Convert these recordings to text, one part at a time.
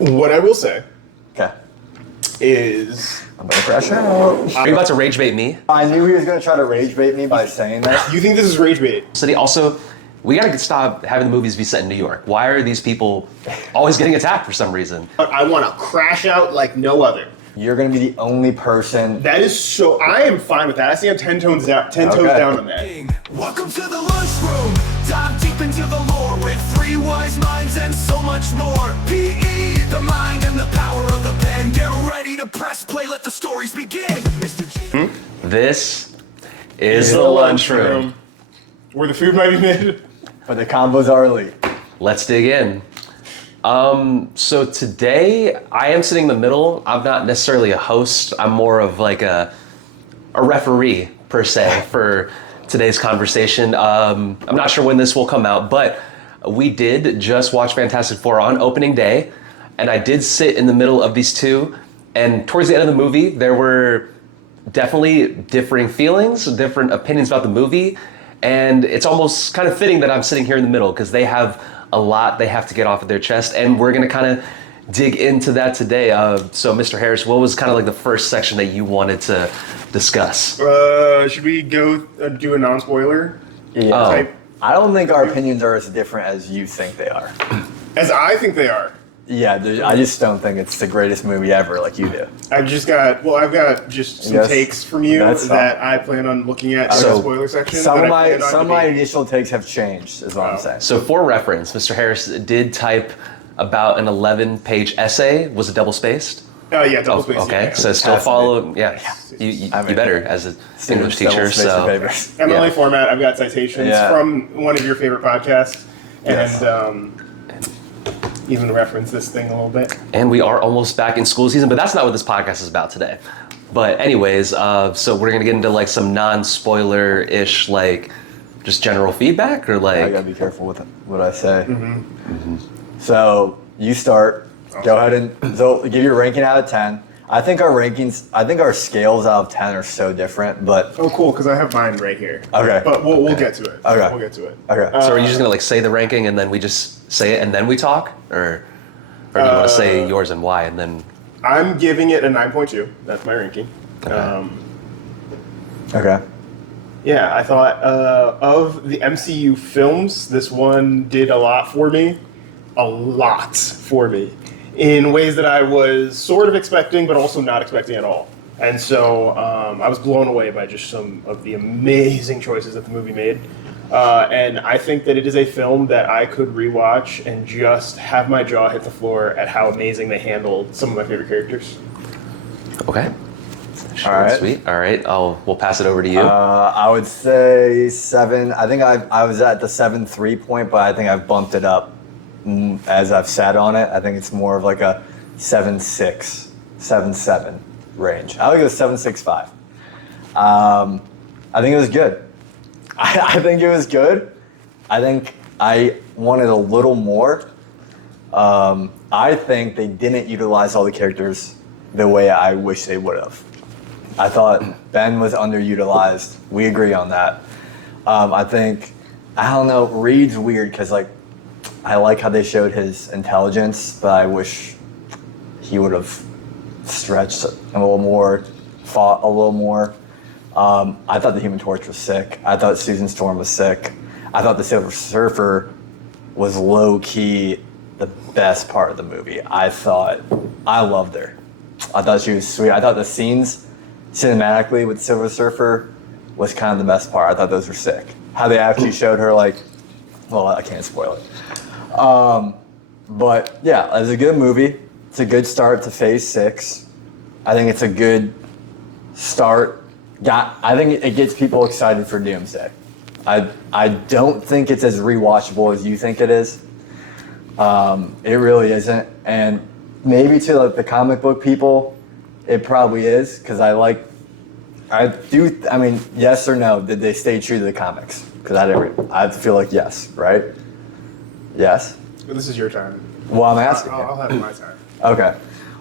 What I will say Okay. is... I'm gonna crash out. Are you about to rage bait me? I knew he was gonna try to rage bait me by saying that. You think this is rage bait? City also, we gotta stop having the movies be set in New York. Why are these people always getting attacked for some reason? I want to crash out like no other. You're gonna be the only person. That is so... I am fine with that. I see I'm 10 toes down on that. Welcome to the lunchroom. Dive deep into the lore with three wise minds and so much more. PE, the mind and the power of the pen. Get ready to press play, let the stories begin. Mr. G. This is the lunchroom. Where the food might be made. But the combos are elite. Let's dig in. So today I am sitting in the middle. I'm not necessarily a host. I'm more of like a referee per se for today's conversation. I'm not sure when this will come out, but we did just watch Fantastic Four on opening day, and I did sit in the middle of these two, and towards the end of the movie, there were definitely differing feelings, different opinions about the movie, and it's almost kind of fitting that I'm sitting here in the middle because they have a lot they have to get off of their chest, and we're going to kind of dig into that today. So, Mr. Harris, what was kind of like the first section that you wanted to discuss? Should we go do a non-spoiler Yeah. type? I don't think our opinions are as different as you think they are. As I think they are. Yeah, I just don't think it's the greatest movie ever like you do. I've got just some Yes, takes from you that's that I plan on looking at in So, the spoiler section. Some that of I plan on my debating. initial takes have changed, is what I'm saying. So for reference, Mr. Harris did type about an 11-page essay. Was it double-spaced? Yeah, double space. Okay, yeah. so still Has to follow, you I mean, better as an English Students teacher, double-spaced so. the papers. MLA yeah. format. I've got citations Yeah. from one of your favorite podcasts, and Yes. even reference this thing a little bit. And we are almost back in school season, but that's not what this podcast is about today. But anyways, so we're gonna get into like some non-spoiler-ish, like just general feedback, or I like. gotta be careful with what I say. So you start. Go ahead and give your ranking out of 10. I think our scales out of 10 are so different, but Oh, cool, because I have mine right here. Okay. But we'll get to it. Okay. We'll get to it. okay. So are you just gonna like say the ranking and then we just say it and then we talk, or do you want to say yours and why and then? I'm giving it a 9.2. That's my ranking. Okay. Yeah, I thought of the MCU films, this one did a lot for me. A lot for me. In ways that I was sort of expecting, but also not expecting at all. And so I was blown away by just some of the amazing choices that the movie made. And I think that it is a film that I could rewatch and just have my jaw hit the floor at how amazing they handled some of my favorite characters. Okay. Short All and right. Sweet. All right. We'll pass it over to you. I would say 7. I think I was at the 7.3 point, but I think I've bumped it up as I've sat on it. I think it's more of like a 7.6, 7.7 range. I would go 7.65. I think it was good. I think it was good. I think I wanted a little more. I think they didn't utilize all the characters the way I wish they would have. I thought Ben was underutilized. We agree on that. I don't know, Reed's weird because like I like how they showed his intelligence, but I wish he would have stretched a little more, fought a little more. I thought the Human Torch was sick. I thought Susan Storm was sick. I thought the Silver Surfer was low-key the best part of the movie. I loved her. I thought she was sweet. I thought the scenes cinematically with Silver Surfer was kind of the best part. I thought those were sick. How they actually showed her I can't spoil it. But yeah, it was a good movie. It's a good start to Phase 6. I think it's a good start. I think it gets people excited for Doomsday. I don't think it's as rewatchable as you think it is. It really isn't. And maybe to like the comic book people, it probably is, because yes or no, did they stay true to the comics? Because I feel like yes, right? Yes? This is your time. Well, I'm asking. I'll have my time. Okay.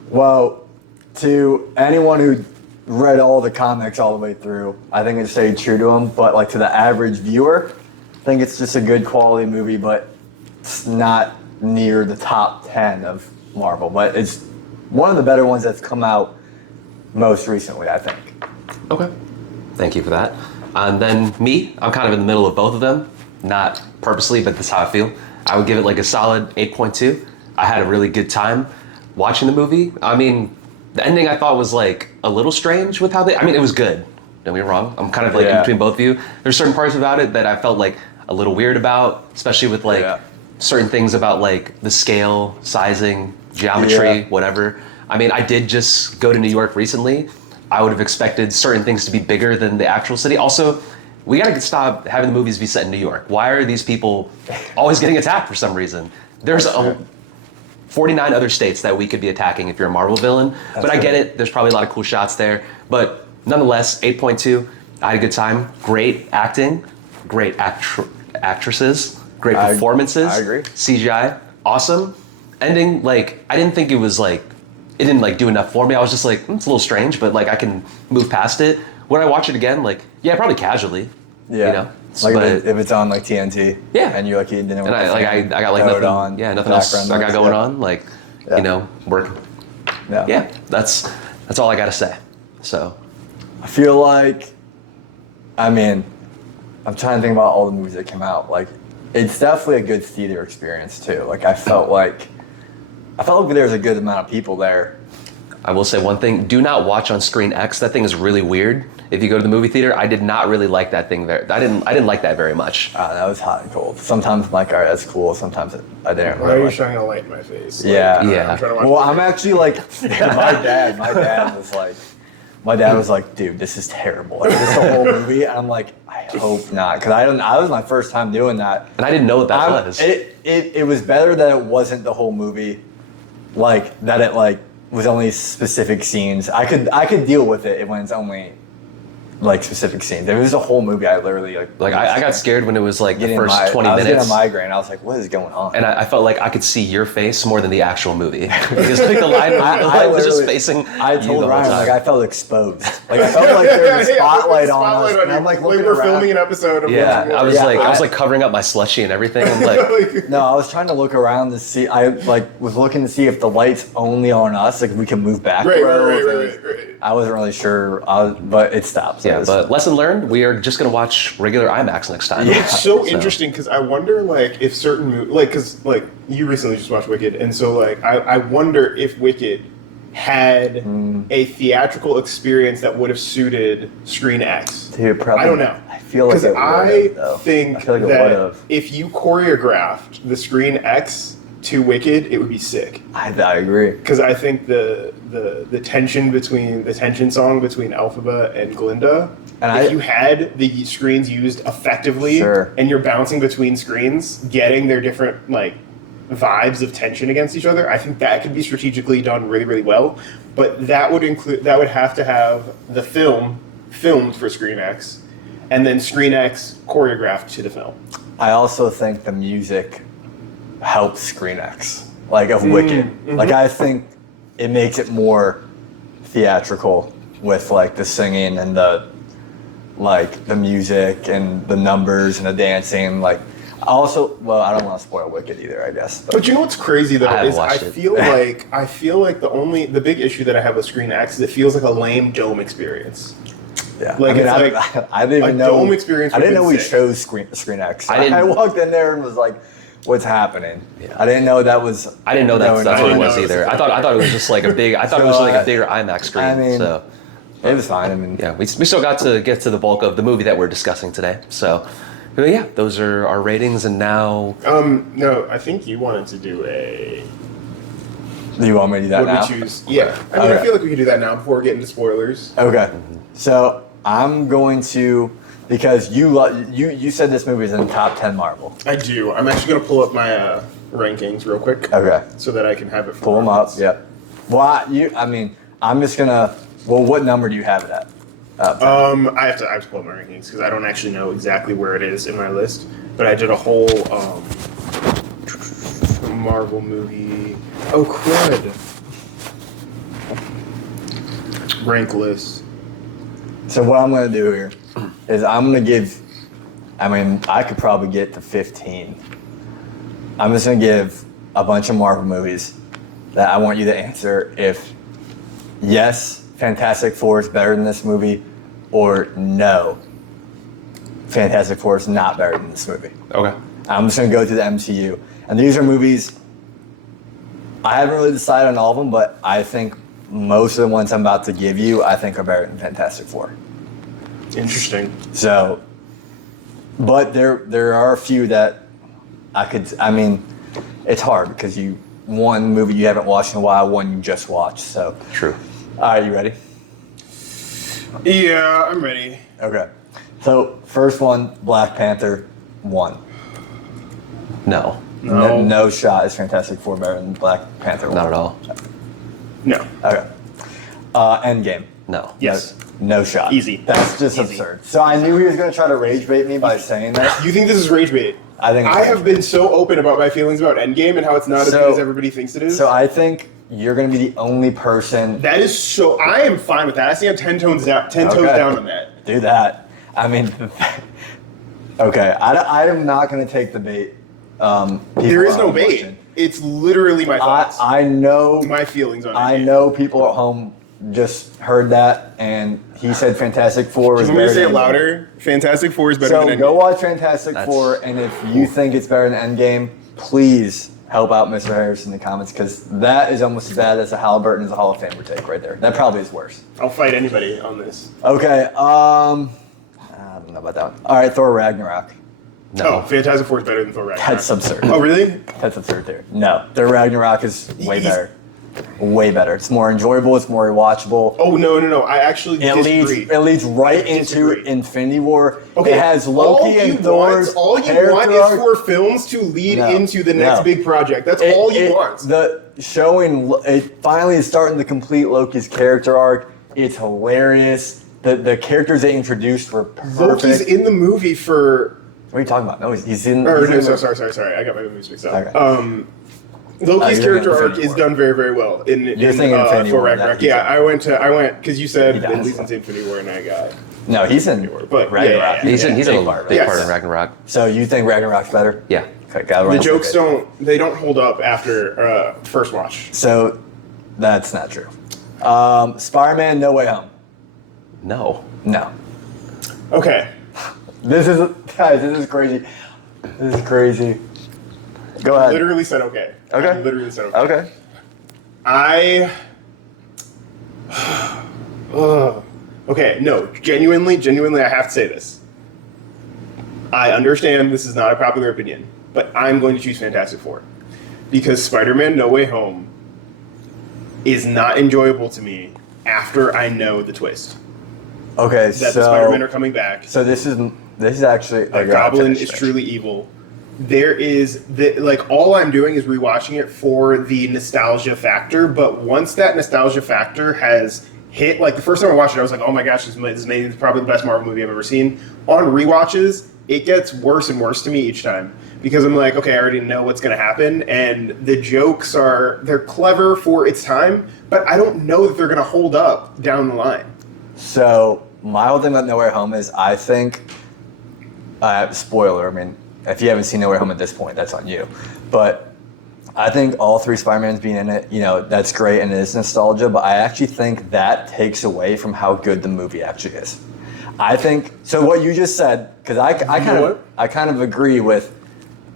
Well, to anyone who read all the comics all the way through, I think it stayed true to them. But like to the average viewer, I think it's just a good quality movie, but it's not near the top 10 of Marvel, but it's one of the better ones that's come out most recently, I think. Okay. Thank you for that. And then me, I'm kind of in the middle of both of them. Not purposely, but that's how I feel. I would give it like a solid 8.2. I had a really good time watching the movie. I mean, the ending I thought was like a little strange with how I mean, it was good. Don't get me wrong. I'm kind of like in between both of you. There's certain parts about it that I felt like a little weird about, especially with like certain things about like the scale, sizing, geometry, whatever. I mean, I did just go to New York recently. I would have expected certain things to be bigger than the actual city. Also, we gotta stop having the movies be set in New York. Why are these people always getting attacked for some reason? There's 49 other states that we could be attacking if you're a Marvel villain. But I get it. There's probably a lot of cool shots there. But nonetheless, 8.2. I had a good time. Great acting. Great actresses. Great performances. I agree. CGI. Awesome. Ending, like, I didn't think it was like, it didn't like do enough for me. I was just like, it's a little strange, but like I can move past it. When I watch it again, like, yeah, probably casually. Yeah. You know? Like but, if it's on like TNT. Yeah. And you like you didn't and I got like nothing. on. Yeah, nothing else I got going on. Like, you know, work. Yeah. Yeah. That's all I gotta say. So. I feel like, I mean, I'm trying to think about all the movies that came out. Like, it's definitely a good theater experience too. Like, I felt like there was a good amount of people there. I will say one thing: do not watch on Screen X. That thing is really weird. If you go to the movie theater, I did not really like that thing there. I didn't like that very much. That was hot and cold. Sometimes I'm like, all right, that's cool. Sometimes I didn't. Why are you like shining a light in my face? Yeah. Yeah. I'm trying to watch Well, I'm actually like, my dad was like, dude, this is terrible. Like, this is the whole movie. And I'm like, I hope not. Because I was my first time doing that. And I didn't know what that was. It was better that it wasn't the whole movie. Like, that it like was only specific scenes. I could deal with it when it's only like specific scenes. If it was a whole movie, I literally like I got scared when it was like the first 20 I was minutes. getting a migraine. I was like, what is going on? And I felt like I could see your face more than the actual movie. Because like the line was just facing I you told the whole Ryan, time. like, I felt exposed. Like, I felt like there was a spotlight on us. And I'm like looking we're around. filming an episode of Yeah, What's I was More. like I was like covering up my slushy and everything. I'm like, No, I was trying to look around to see. I like was looking to see if the light's only on us, like we can move back. Right. I wasn't really sure, but it stopped. So yeah, but lesson learned. We are just gonna watch regular IMAX next time. Yeah. It's so interesting because I wonder, like, if certain because like you recently just watched Wicked, and so like I wonder if Wicked had a theatrical experience that would have suited Screen X. Dude, probably. I don't know. I feel like it I would've, think I feel like it that would've. if you choreographed the Screen X to Wicked, it would be sick. I agree. Because I think the tension song between Elphaba and Glinda, And if you had the screens used effectively, and you're bouncing between screens, getting their different like vibes of tension against each other, I think that could be strategically done really, really well. But that would have to have the film filmed for Screen X, and then Screen X choreographed to the film. I also think the music helps Screen X, like of Wicked. Mm-hmm. Like, I think it makes it more theatrical with like the singing and the music and the numbers and the dancing. Like, also, well, I don't want to spoil Wicked either, I guess. But you know what's crazy though I is I watched it. feel like the big issue that I have with Screen X is it feels like a lame dome experience. Yeah, Like, I it's mean, I didn't even know. dome experience I didn't know would've we been sick. chose Screen X. I walked in there and was like, "What's happening?" Yeah. I didn't know that was. I didn't know that's what it didn't was know it was either. a I thought it was just like a big. I thought it was like a bigger IMAX screen. I mean, so it was fine. I mean, yeah, we still got to get to the bulk of the movie that we're discussing today. So, but yeah, those are our ratings, and now No, I think you wanted to do a. do you want me to do that Would now? we choose? Yeah, I mean, I Okay. feel like we can do that now before we get into spoilers. Okay, so I'm going to, because you said this movie is in the top 10 Marvel. I do. I'm actually gonna pull up my rankings real quick. Okay. So that I can have it. For Pull them up. reference. Yep. Well, I'm just gonna. Well, what number do you have it at? I have to pull up my rankings because I don't actually know exactly where it is in my list. But I did a whole Marvel movie. Oh crud! Rank list. So what I'm gonna do here is I'm gonna give. I mean, I could probably get to 15. I'm just gonna give a bunch of Marvel movies, that I want you to answer if yes, Fantastic Four is better than this movie, or no, Fantastic Four is not better than this movie. Okay. I'm just going to go to the MCU. And these are movies, I haven't really decided on all of them, but I think most of the ones I'm about to give you, I think are better than Fantastic Four. Interesting. So, but there are a few that it's hard because one movie you haven't watched in a while, one you just watched, so. True. All right, you ready? Yeah, I'm ready. Okay. So, first one, Black Panther 1. No. No. No shot is Fantastic Four better than Black Panther 1. Not at all. No. Okay. Endgame. No. Yes. No shot. Easy. That's just Easy. absurd. So I knew he was going to try to rage bait me by saying that. You think this is rage bait? I think it's I rage have been so open about my feelings about Endgame and how it's not as So- good as everybody thinks it is. So I think you're going to be the only person. That is so. I am fine with that. I see I'm 10 toes down. 10 toes Okay. down on that. Do that. I mean, okay. I am not going to take the bait. There is no bait. It's literally my thoughts. I know. My feelings on it. I know people at home just heard that, and he said Fantastic Four was You want me better to say it than louder? Fantastic Four is better So than Endgame. go watch Fantastic That's- Four, and if you think it's better than Endgame, please help out Mr. Harris in the comments, because that is almost as bad as a Halliburton as a Hall of Famer take right there. That probably is worse. I'll fight anybody on this. Okay, I don't know about that one. All right, Thor Ragnarok. No. Oh, Fantastic Four is better than Thor Ragnarok. That's absurd. Oh, really? That's absurd too. No, Thor Ragnarok is way He's- better. Way better. It's more enjoyable. It's more rewatchable. Oh, no. I actually disagree. It leads right into Disagree. Infinity War. Okay, It has Loki and Thor's all you character want is arc. for films to lead No, into the next no. big project. That's all you want. The showing it finally is starting to complete Loki's character arc. It's hilarious. The characters they introduced were perfect. Loki's in the movie for. What are you talking about? No, he's in. Or, he's no, in the- sorry. I got my movies mixed up. Okay. Loki's you're character thinking arc Infinity is War. done very, very well in You're thinking Infinity Thor War, Ragnarok. that- Yeah, I went because you said He at dies. least into Infinity War, and I got. No, he's in But, Ragnarok. yeah. He's in big a part. big Yes. part of Ragnarok. So you think Ragnarok's better? Yeah. Okay, got The jokes don't hold up after first watch. So that's not true. Spider-Man: No Way Home. No. No. Okay. This is crazy. This is crazy. Go ahead. Literally said okay. Okay. I literally said okay. Okay. Okay, no, genuinely, I have to say this. I understand this is not a popular opinion, but I'm going to choose Fantastic Four. Because Spider-Man No Way Home is not enjoyable to me after I know the twist. Okay. That the Spider-Men are coming back. So this is actually A Goblin is truly evil. There is all I'm doing is rewatching it for the nostalgia factor. But once that nostalgia factor has hit, like the first time I watched it, I was like, "Oh my gosh, this is probably the best Marvel movie I've ever seen." On rewatches, it gets worse and worse to me each time because I'm like, "Okay, I already know what's going to happen," and the jokes they're clever for its time, but I don't know that they're going to hold up down the line. So my whole thing about No Way Home is I think, spoiler, I mean, if you haven't seen No Way Home at this point, that's on you. But I think all three Spider-Mans being in it, that's great and it is nostalgia, but I actually think that takes away from how good the movie actually is. I think, so what you just said, because I kind of agree with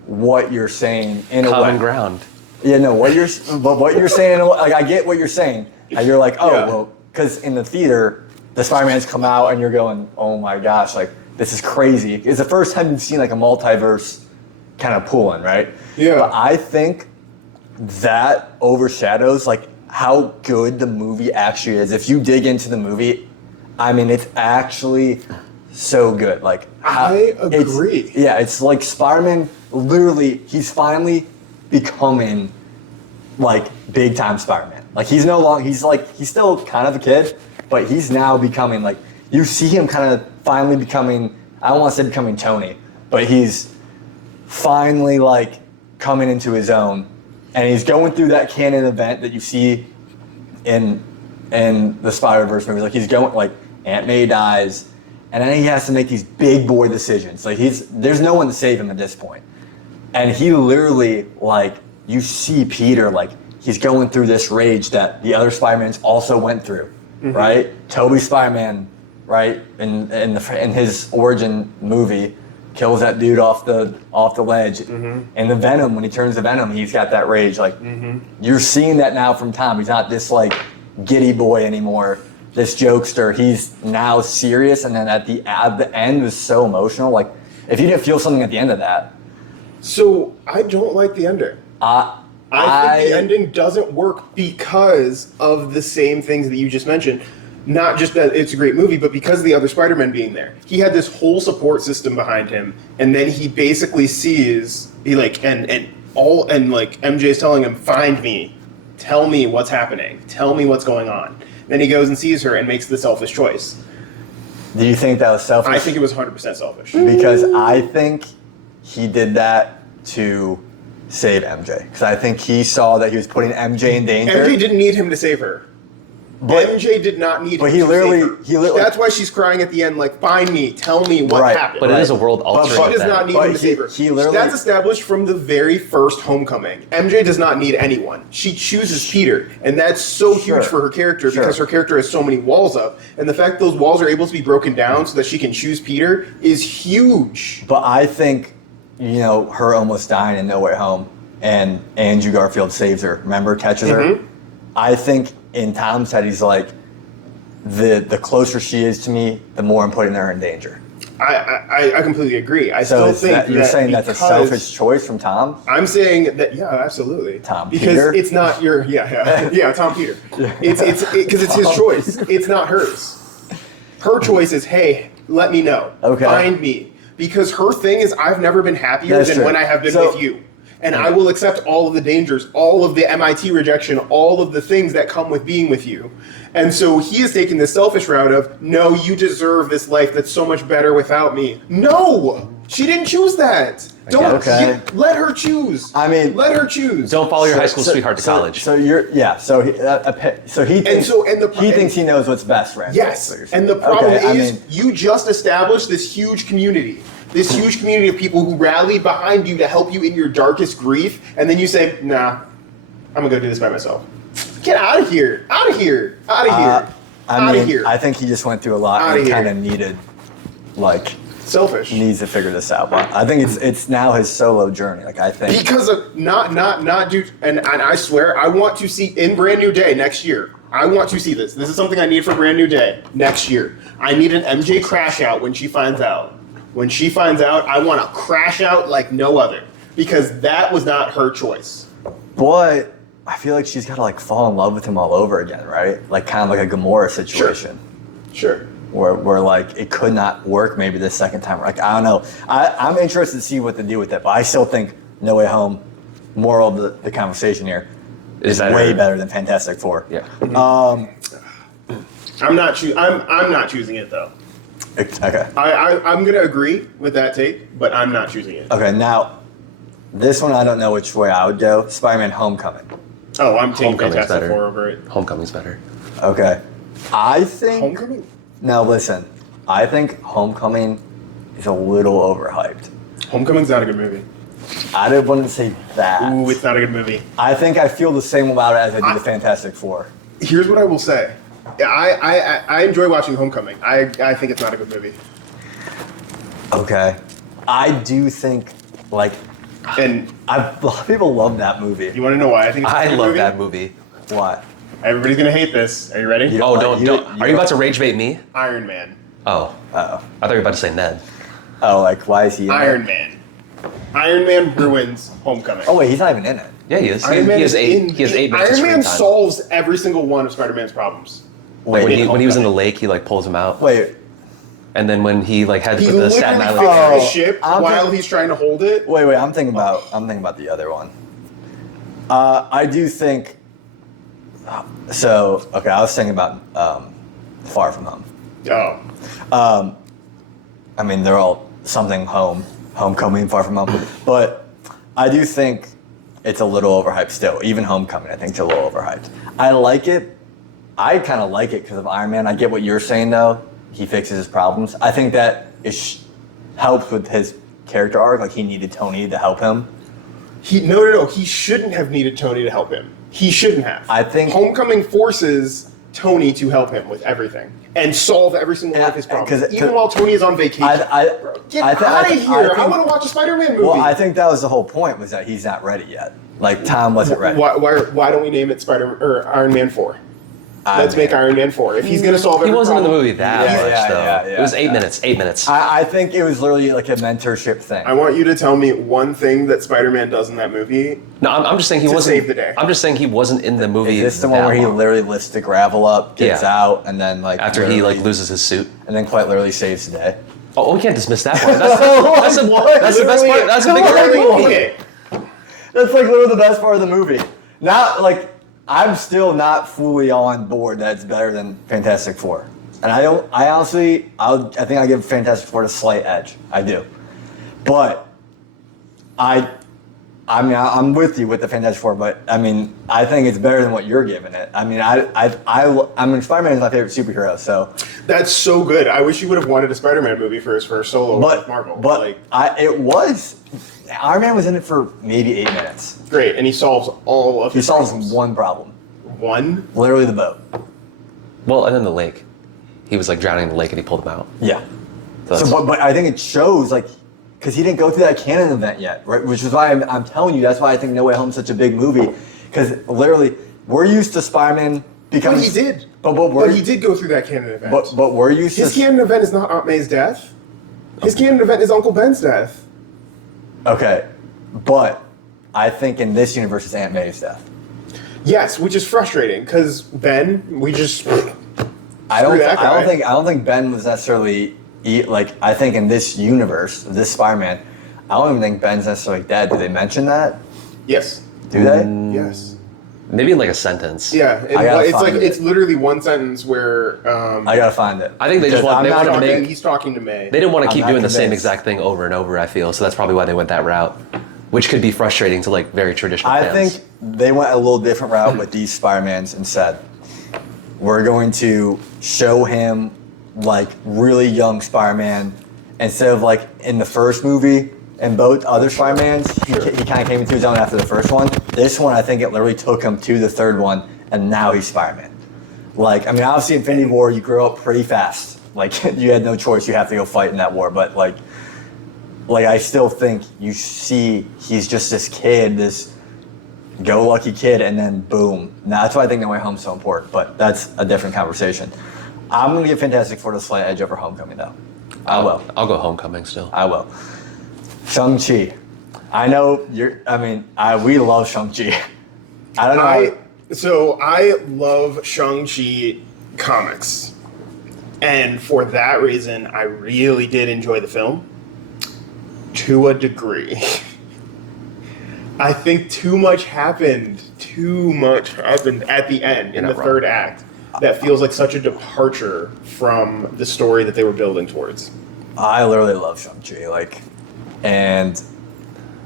what you're saying in a way. Common ground. Yeah, no, what you're saying, like I get what you're saying. And you're like, oh, Yeah. well, because in the theater, the Spider-Man's come out and you're going, oh my gosh, like this is crazy. It's the first time you've seen like a multiverse kind of pulling, right? Yeah. But I think that overshadows like how good the movie actually is. If you dig into the movie, I mean, it's actually so good. Like I agree. It's like Spider-Man. Literally, he's finally becoming like big time Spider-Man. Like he's no longer. He's still kind of a kid, but he's now becoming like you see him kind of finally becoming. I don't want to say becoming Tony, but he's finally like coming into his own, and he's going through that canon event that you see in the Spider-Verse movies. Like he's going like Aunt May dies, and then he has to make these big boy decisions. Like there's no one to save him at this point, and he literally like you see Peter like he's going through this rage that the other Spider-Mans also went through, right? Tobey Spider-Man, right, in his origin movie, kills that dude off the ledge. And the Venom, when he turns to Venom, he's got that rage. Like you're seeing that now from Tom. He's not this like giddy boy anymore, this jokester. He's now serious, and then at the end was so emotional. Like if you didn't feel something at the end of that. So I don't like the ending. I think the ending doesn't work because of the same things that you just mentioned. Not just that it's a great movie, but because of the other Spider-Man being there. He had this whole support system behind him, and then he basically sees MJ's telling him, "Find me, tell me what's happening, tell me what's going on." Then he goes and sees her and makes the selfish choice. Do you think that was selfish? I think it was 100% selfish. Because I think he did that to save MJ. Because I think he saw that he was putting MJ in danger. MJ didn't need him to save her. But MJ did not need him to save her. That's why she's crying at the end, like, "Find me, tell me what happened." But it is a world altering She does not need him to save her. That's established from the very first Homecoming. MJ does not need anyone. She chooses Peter, and that's so huge for her character because her character has so many walls up. And the fact those walls are able to be broken down so that she can choose Peter is huge. But I think, her almost dying in No Way Home, and Andrew Garfield saves her. Remember, catches her? I think in Tom's head, he's like, the closer she is to me, the more I'm putting her in danger. I completely agree. You're saying that's a selfish choice from Tom? I'm saying that, yeah, absolutely. Tom because Peter? It's not your, Tom Peter. Because it's his choice. It's not hers. Her choice is, hey, let me know. Okay. Find me. Because her thing is, I've never been happier than when I have been with you. And I will accept all of the dangers, all of the MIT rejection, all of the things that come with being with you. And so he is taking this selfish route of, no, you deserve this life that's so much better without me. No! She didn't choose that. Let her choose. Let her choose. Don't follow your high school sweetheart to college. He thinks he knows what's best, right? Yes. And the problem is, you just established this huge community. This huge community of people who rallied behind you to help you in your darkest grief, and then you say, "Nah, I'm gonna go do this by myself." Get out of here! Out of here! Out of here! Out of here! I think he just went through a lot and kind of needed, selfish. Needs to figure this out. But I think it's now his solo journey. I think because of not dude, and I swear I want to see in Brand New Day next year. I want to see this. This is something I need for Brand New Day next year. I need an MJ crash out when she finds out. When she finds out, I want to crash out like no other because that was not her choice. But I feel like she's got to fall in love with him all over again, right? Kind of like a Gamora situation. Sure. Where it could not work maybe the second time. I don't know. I'm interested to see what they do with it, but I still think No Way Home, moral of the conversation here, is way better than Fantastic Four. Yeah. I'm not choosing it though. Okay. I'm going to agree with that take, but I'm not choosing it. Okay, now, this one I don't know which way I would go. Spider-Man Homecoming. Oh, I'm taking Fantastic Four over it. Homecoming's better. Okay. I think... Homecoming? Now, listen. I think Homecoming is a little overhyped. Homecoming's not a good movie. I wouldn't say that. Ooh, it's not a good movie. I think I feel the same about it as I do the Fantastic Four. Here's what I will say. I enjoy watching Homecoming. I think it's not a good movie. Okay. I do think, and a lot of people love that movie. You want to know why I think it's a good movie? I love that movie. Why? Everybody's going to hate this. Are you ready? Don't. Are you about to rage bait me? Iron Man. Oh. I thought you were about to say Ned. Oh, why is he in Iron Man. Iron Man ruins Homecoming. Oh, wait, he's not even in it. Yeah, he is. Iron Man he has 8 minutes Iron of screen Man time. solves every single one of Spider-Man's problems. When he was in the lake, he pulls him out. Wait. And then when he had to He put the Staten literally Island. fixes his ship while he's trying to hold it. Wait. I'm thinking about the other one. I do think. So okay, I was thinking about Far From Home. Oh. They're all something Homecoming, Far From Home, but I do think it's a little overhyped still. Even Homecoming, I think it's a little overhyped. I like it. I kind of like it because of Iron Man. I get what you're saying though. He fixes his problems. I think that helps with his character arc. He needed Tony to help him. No. He shouldn't have needed Tony to help him. He shouldn't have. I think- Homecoming forces Tony to help him with everything and solve every single one of his problems, even while Tony is on vacation. Get out of here! I want to watch a Spider-Man movie. Well, I think that was the whole point, was that he's not ready yet. Like, Tom wasn't ready. Why don't we name it Iron Man 4? Let's make Iron Man 4. If he's going to solve every He wasn't in the problem- movie that much, though. Yeah. It was 8 minutes. 8 minutes. I think it was literally like a mentorship thing. I want you to tell me one thing that Spider-Man does in that movie. No, I'm just saying he wasn't. Save the day. I'm just saying he wasn't in the movie. Is this the one where he literally lifts the gravel up, gets out, and then like after he like loses his suit, and then quite literally saves the day? Oh, we can't dismiss that one. That's the best part. That's a big part of the movie. Okay. That's like literally the best part of the movie. Not like, I'm still not fully on board that it's better than Fantastic Four. And I think I give Fantastic Four a slight edge. I do. But I'm with you with the Fantastic Four, but I mean, I think it's better than what you're giving it. I mean, I mean, Spider-Man is my favorite superhero, so. That's so good. I wish you would have wanted a Spider-Man movie for his first solo with Marvel. Iron Man was in it for maybe 8 minutes. Great, and he solves all of his solves problems. one problem. One? Literally the boat. Well, and then the lake. He was like drowning in the lake, and he pulled him out. Yeah. So But I think it shows, like, because he didn't go through that canon event yet, right? Which is why I'm telling you, that's why I think No Way Home is such a big movie. Because literally, we're used to Spider-Man becoming. But he did. But he did go through that canon event. But we're used his to. His canon event is not Aunt May's death. His canon event is Uncle Ben's death. Okay. But I think in this universe, it's Aunt May's death. Yes, which is frustrating because Ben, we just. I don't think Ben was necessarily I think in this universe, this Spider-Man, I don't even think Ben's necessarily dead. Do they mention that? Yes. Do they? Yes. Maybe in like a sentence. Yeah, it's literally one sentence where. I gotta find it. I think they just wanted to make. He's talking to May. They didn't want to keep doing the same convinced. exact thing over and over. I feel so that's probably why they went that route, which could be frustrating to like very traditional I fans. think they went a little different route with these Spider-Mans and said, we're going to show him like really young Spider-Man instead of like in the first movie and both other Spider-Mans, he kind of came into his own after the first one. This one, I think it literally took him to the third one, and now he's Spider-Man. Like, I mean, obviously Infinity War, you grow up pretty fast. Like, you had no choice, you have to go fight in that war, but like I still think you see he's just this kid, this go-lucky kid, and then boom. Now, that's why I think No Way Home's so important, but that's a different conversation. I'm going to give Fantastic Four the slight edge over Homecoming, though. I'll go Homecoming still. I will. Shang-Chi. I know we love Shang-Chi. I don't know. So I love Shang-Chi comics. And for that reason, I really did enjoy the film. To a degree. I think too much happened. Too much happened at the end, in the third act. That feels like such a departure from the story that they were building towards. I literally love Shang-Chi. And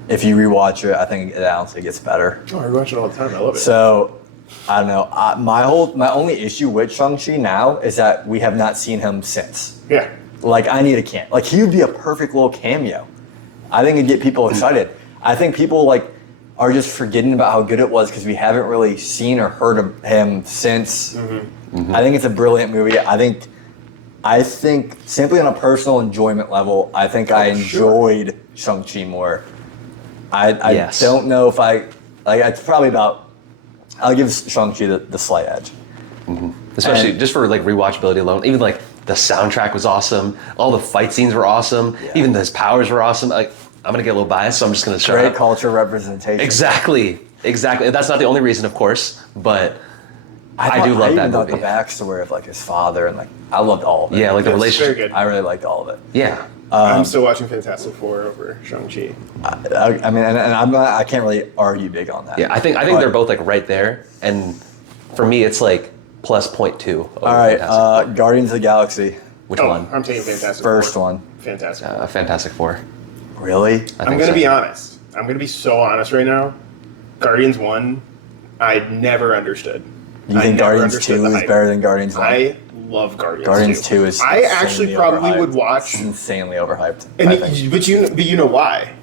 if you rewatch it, I think it honestly gets better. Oh, I rewatch it all the time. I love it. So, I don't know. My only issue with Shang-Chi now is that we have not seen him since. Yeah. I need a cameo. He would be a perfect little cameo. I think it'd get people excited. I think people are just forgetting about how good it was because we haven't really seen or heard of him since. Mm-hmm. Mm-hmm. I think it's a brilliant movie. I think simply on a personal enjoyment level, I think I enjoyed Shang-Chi more. I don't know if it's probably about, I'll give Shang-Chi the slight edge. Mm-hmm. Especially just for rewatchability alone. Even the soundtrack was awesome. All the fight scenes were awesome. Yeah. Even his powers were awesome. I'm gonna get a little biased, so I'm just gonna shut up. Great culture representation. Exactly. That's not the only reason, of course, but I do love that movie. The backstory of his father and I loved all of it. Yeah, the relationship. Very good. I really liked all of it. Yeah. I'm still watching Fantastic Four over Shang-Chi. I mean, and I can't really argue big on that. Yeah, I think they're both right there, and for me, it's plus 0.2. All right, Guardians of the Galaxy. Which one? I'm taking Fantastic First Four. one. Fantastic. Fantastic Four. Really? I'm going to be honest. I'm going to be so honest right now. Guardians 1, I never understood. You think Guardians 2 is better than Guardians 1? I love Guardians 2. Guardians 2 is I actually probably would watch. It's insanely overhyped. But you know why?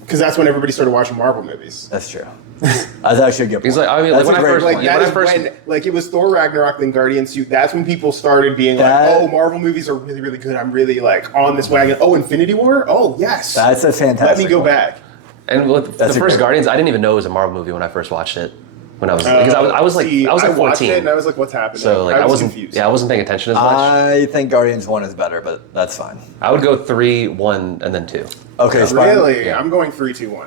Because that's when everybody started watching Marvel movies. That's true. That's actually a good point. He's like, I mean, That's like, a when I great first- Like point. Yeah, that when I is first- when, like, it was Thor Ragnarok, then Guardians 2. That's when people started being That- like, "Oh, Marvel movies are really, really good. I'm really like on this wagon." Oh, Infinity War. Oh, yes. That's a fantastic Let me go point. back. And with That's the a first great- Guardians, I didn't even know it was a Marvel movie when I first watched it. When I was because I was like See, I was like watched 14, it and I was like, "What's happening?" so like I was wasn't confused. I wasn't paying attention as much. I think Guardians 1 is better, but that's fine. I would go 3, 1, and then 2. Okay, Spider- Really, Yeah. I'm going 3, 2, 1.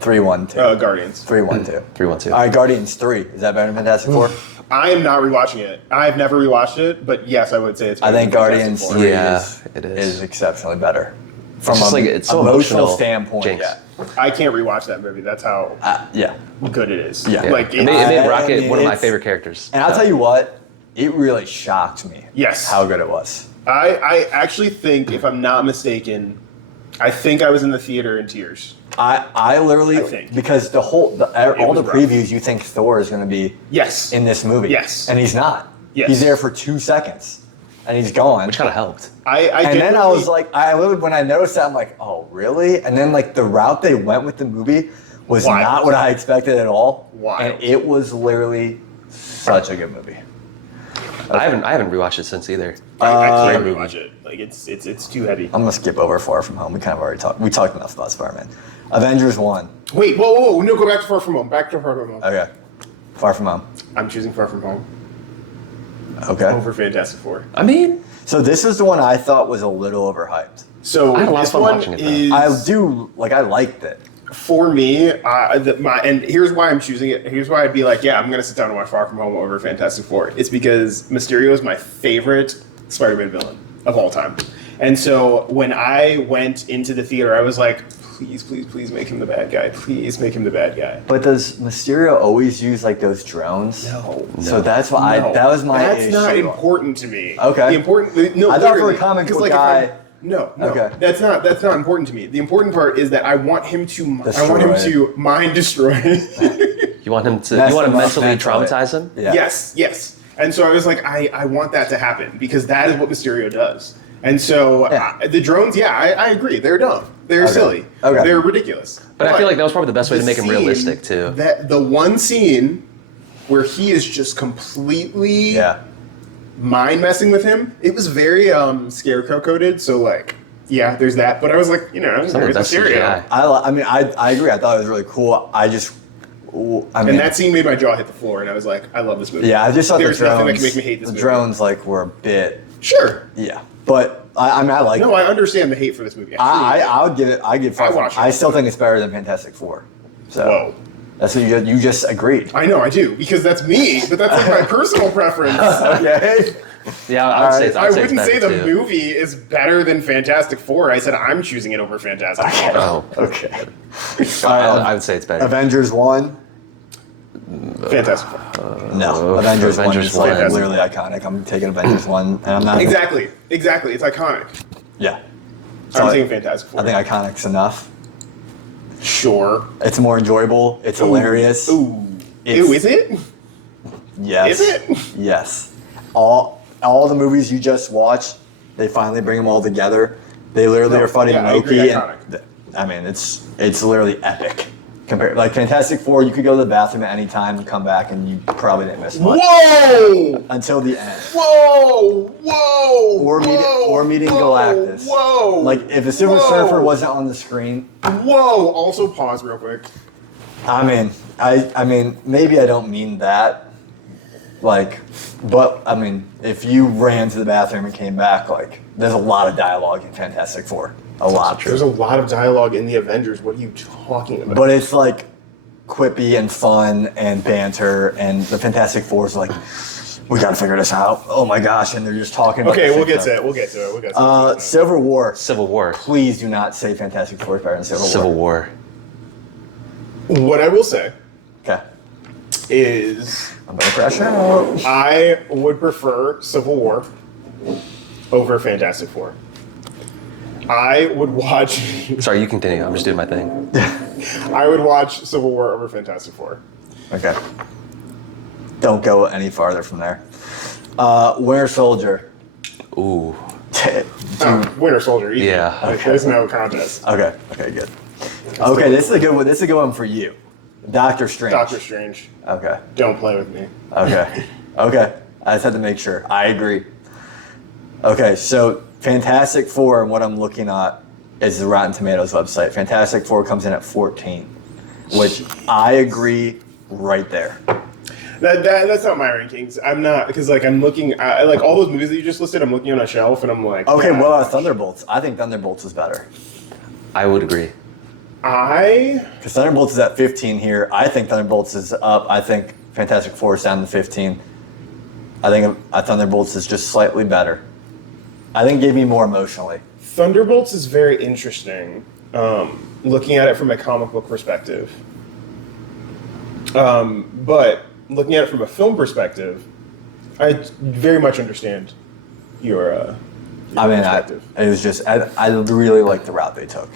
3, 1, 2. Guardians. 3, 1, 2. 3, 1, 2. All right, Guardians 3. Is that better than Fantastic Four? I am not rewatching it. I've never rewatched it, but yes, I would say it's. I better think than Guardians Fantastic 3 Four. Yeah, is, it is. is exceptionally better. From just a like- it's so emotional emotional, standpoint. Jinx. Yeah. I can't rewatch that movie. That's how Yeah. good it is. Yeah. Like It made I Rocket mean, one of my it's- favorite characters. And I'll tell you what, it really shocked me. Yes. How good it was. I actually think, if I'm not mistaken, I think I was in the theater in tears. I literally I think. because all the was rough. previews you think Thor is going to be Yes. in this movie. Yes. And he's not. Yes. He's there for 2 seconds. And he's gone. Which kind of helped. I And then I genuinely- was like, I literally, when I noticed that, I'm like, oh, really? And then, like, the route they went with the movie was Wild. not what I expected at all. Wild. And it was literally such a good movie. I haven't rewatched it since either. I can't Great rewatch it. Like it's too heavy. I'm going to skip over Far From Home. We kind of already talked. We talked enough about Spider-Man. Avengers 1. Wait, whoa, no, go back to Far From Home. Back to Far From Home. Okay. Far From Home. I'm choosing Far From Home Okay. over Fantastic Four. I mean, So this is the one I thought was a little overhyped. So I had a lot of this fun one watching it, though. is I liked it. for me. And here's why I'm choosing it. Here's why I'd be like, yeah, I'm gonna sit down and watch Far From Home over Fantastic Four. It's because Mysterio is my favorite Spider-Man villain of all time. And so when I went into the theater, I was like, please make him the bad guy. Please make him the bad guy. But does Mysterio always use like those drones? No. So that's why No. that was my That's issue. not important to me. Okay. The important. No, I thought for a literally, comic 'cause, book like, if guy- No. Okay. That's not important to me. The important part is that I want him to mind destroy. you want him to That's you want to the rough mentally mental of it. traumatize him. Yeah. Yes. And so I was like, I want that to happen because that is what Mysterio does. And so Yeah. the drones, I agree. They're dumb. They're Okay. silly. Okay. They're ridiculous. But I feel like that was probably the best way to the make him scene realistic too. That the one scene where he is just completely Yeah. mind messing with him, it was very scarecrow coded. So like, yeah, there's that. But I was like, Some of the there's best Mysterio. CGI. I agree. I thought it was really cool. I mean, And that scene made my jaw hit the floor, and I was like, I love this movie. yeah, I just thought there's the drones. nothing that can make me hate this the movie. drones like were a bit. Sure. Yeah, but I like. No, I understand the hate for this movie. I would give it. I give. I watched it. I still think it's better than Fantastic Four. So Whoa. that's what you just agreed. I know, I do, because that's me, but that's like my personal preference. Okay. Yeah, I would say it's, I I'd say wouldn't it's say better the too. movie is better than Fantastic Four. I said I'm choosing it over Fantastic Four. Oh, Okay. I would say it's better. Avengers 1. Fantastic Four. No, Avengers 1 Avengers is like 1. literally iconic. I'm taking Avengers 1, and I'm not Exactly. It's iconic. Yeah. So I'm So taking Fantastic Four. I think iconic's enough. Sure. It's more enjoyable. It's hilarious. Ooh. It's- Ew, is it? Yes. Is it? Yes. All the movies you just watched, they finally bring them all together. They literally No, are fighting yeah, I Loki, agree, and I mean, it's literally epic. Compared, like Fantastic Four, you could go to the bathroom at any time and come back, and you probably didn't miss much Whoa! until the end. Whoa! Or meeting Galactus. Whoa! Like if the Silver Whoa. Surfer wasn't on the screen, Whoa! Also, pause real quick. I mean, maybe I don't mean that. Like, but I mean, if you ran to the bathroom and came back, like, there's a lot of dialogue in Fantastic Four. A lot. There's a lot of dialogue in the Avengers. What are you talking about? But it's like quippy and fun and banter, and the Fantastic Four is like, we gotta figure this out. Oh my gosh, and they're just talking. About okay, the we'll shit get to it. We'll get to it. Civil War. Civil War. Please do not say Fantastic Four is better than Civil War. Civil War. What I will say Okay. is I'm gonna crash out. I would prefer Civil War over Fantastic Four. I would watch. Sorry, you continue. I'm just doing my thing. I would watch Civil War over Fantastic Four. Okay. Don't go any farther from there. Winter Soldier. Ooh. Winter Soldier. Easy. Yeah. Like, there's no contest. Okay. Okay. Good. Okay. This is a good one. This is a good one for you. Doctor Strange. Doctor Strange. Okay. Don't play with me. Okay. Okay. I just had to make sure. I agree. Okay, so Fantastic Four, and what I'm looking at is the Rotten Tomatoes website. Fantastic Four comes in at 14, which I agree right there. That's not my rankings. I'm not, because like I'm looking at like all those movies that you just listed. I'm looking on a shelf and I'm like, Okay, yeah, well, Thunderbolts. I think Thunderbolts is better. I would agree. Because Thunderbolts is at 15 here. I think Thunderbolts is up. I think Fantastic Four is down to 15. I think Thunderbolts is just slightly better. I think it gave me more emotionally. Thunderbolts is very interesting. Looking at it from a comic book perspective, but looking at it from a film perspective, I very much understand your perspective. It was just I really liked the route they took.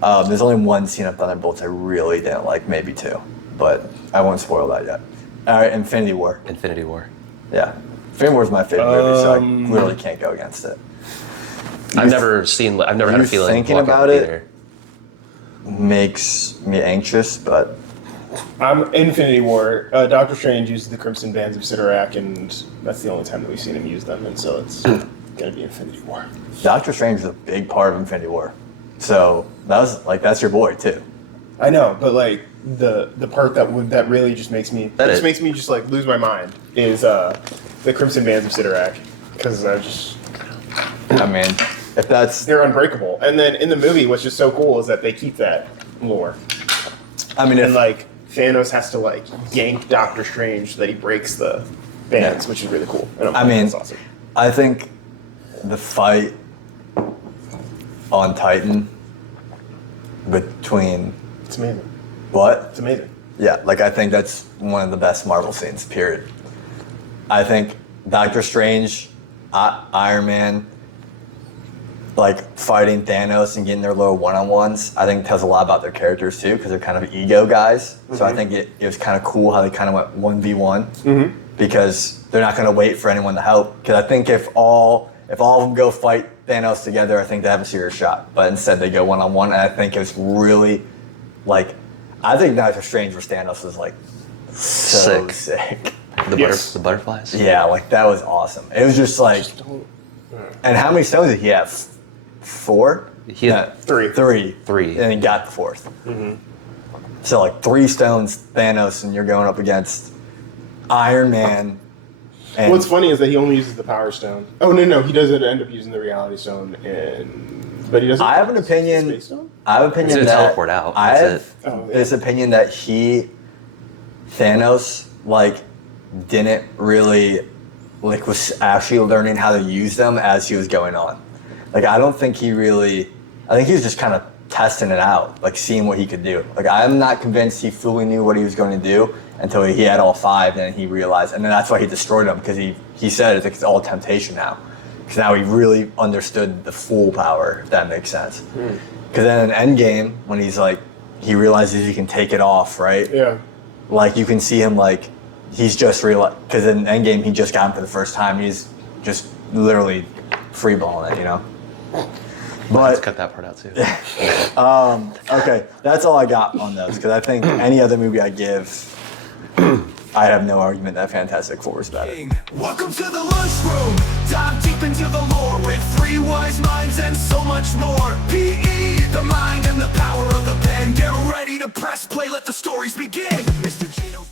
There's only one scene of Thunderbolts I really didn't like, maybe two, but I won't spoil that yet. All right, Infinity War. Infinity War. Yeah, Infinity War is my favorite movie, so I literally can't go against it. I've never had a feeling. Thinking about it makes me anxious, but I'm Infinity War. Doctor Strange uses the Crimson Bands of Sidorak, and that's the only time that we've seen him use them, and so it's gonna be Infinity War. Doctor Strange is a big part of Infinity War, so that's your boy too. I know, but like the part that really just makes me makes me just like lose my mind is the Crimson Bands of Sidorak, because I mean, if that's they're unbreakable. And then in the movie, what's just so cool is that they keep that lore. I mean, And like Thanos has to like yank Doctor Strange so that he breaks the bands, which is really cool. And that's awesome. I think the fight on Titan between It's amazing. what? It's amazing. Yeah, like I think that's one of the best Marvel scenes, period. I think Doctor Strange, Iron Man, like fighting Thanos and getting their little one-on-ones, I think tells a lot about their characters too, because they're kind of ego guys. Mm-hmm. So I think it was kind of cool how they kind of went 1v1, because they're not going to wait for anyone to help. Because I think if all of them go fight Thanos together, I think they have a serious shot. But instead they go one-on-one, and I think it was really, like, I think Doctor Strange versus Thanos was like so sick. The butterflies? Yeah, like that was awesome. It was just like, and how many stones did he have? 4? He had 3. 3. And he got the 4th. Mm-hmm. So like 3 stones, Thanos, and you're going up against Iron Man. And What's funny is that he only uses the Power Stone. Oh no, he doesn't end up using the Reality Stone, but he doesn't. I have an opinion. Space Stone? I have an opinion He's that gonna teleport out. I That's have this opinion that Thanos, like, didn't really, like, was actually learning how to use them as he was going on. Like, I don't think he really, I think he was just kind of testing it out, like seeing what he could do. Like, I'm not convinced he fully knew what he was going to do until he had all 5, and he realized, and then that's why he destroyed them, because he said it's all temptation now. Because now he really understood the full power, if that makes sense. Because then in Endgame, when he's like, he realizes he can take it off, right? Yeah. Like, you can see him, like, he's just realized, because in Endgame, he just got him for the first time. He's just literally freeballing it, you know? But let's cut that part out too. Okay, that's all I got on those, because I think any other movie I give, I have no argument that Fantastic Four is better. Welcome to the lunchroom. Dive deep into the lore with 3 wise minds and so much more. PE, the mind and the power of the pen. Get ready to press play, let the stories begin. Mr. Gino.